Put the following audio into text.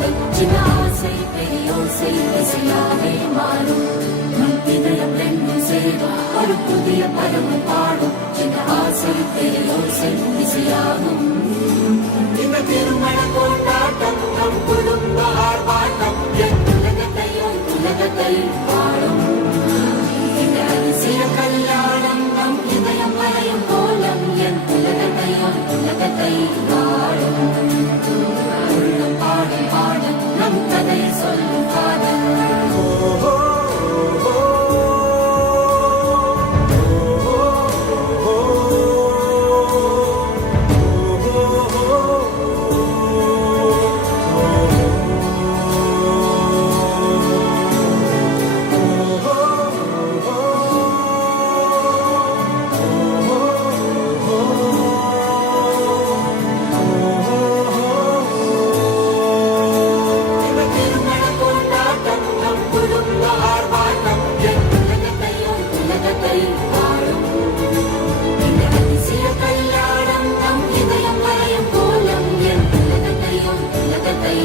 காதல் சின்ன ஆசை பெரியோசை இசையாவே மாறும் நம் இதயம் ரெண்டும் சேரும் ஒரு புதிய பருவம் பாடும் சின்ன ஆசை பெரியோசை இசையாகும் இந்த திருமண கொண்டாட்டம் நம் குடும்ப ஆர்ப்பாட்டம் என் உலகத்தை வாழும் இந்த அதிசய கல்யாணம் நம் இதயம் வரையும் கோலம் என் உலகத்தை வாழும் உள்ளம் பாடும் பாடும் நம் கதை சொல்லும் காதல் கல்யாணம் நம் இதயம் வரையும் கோலம் என் உலகத்தை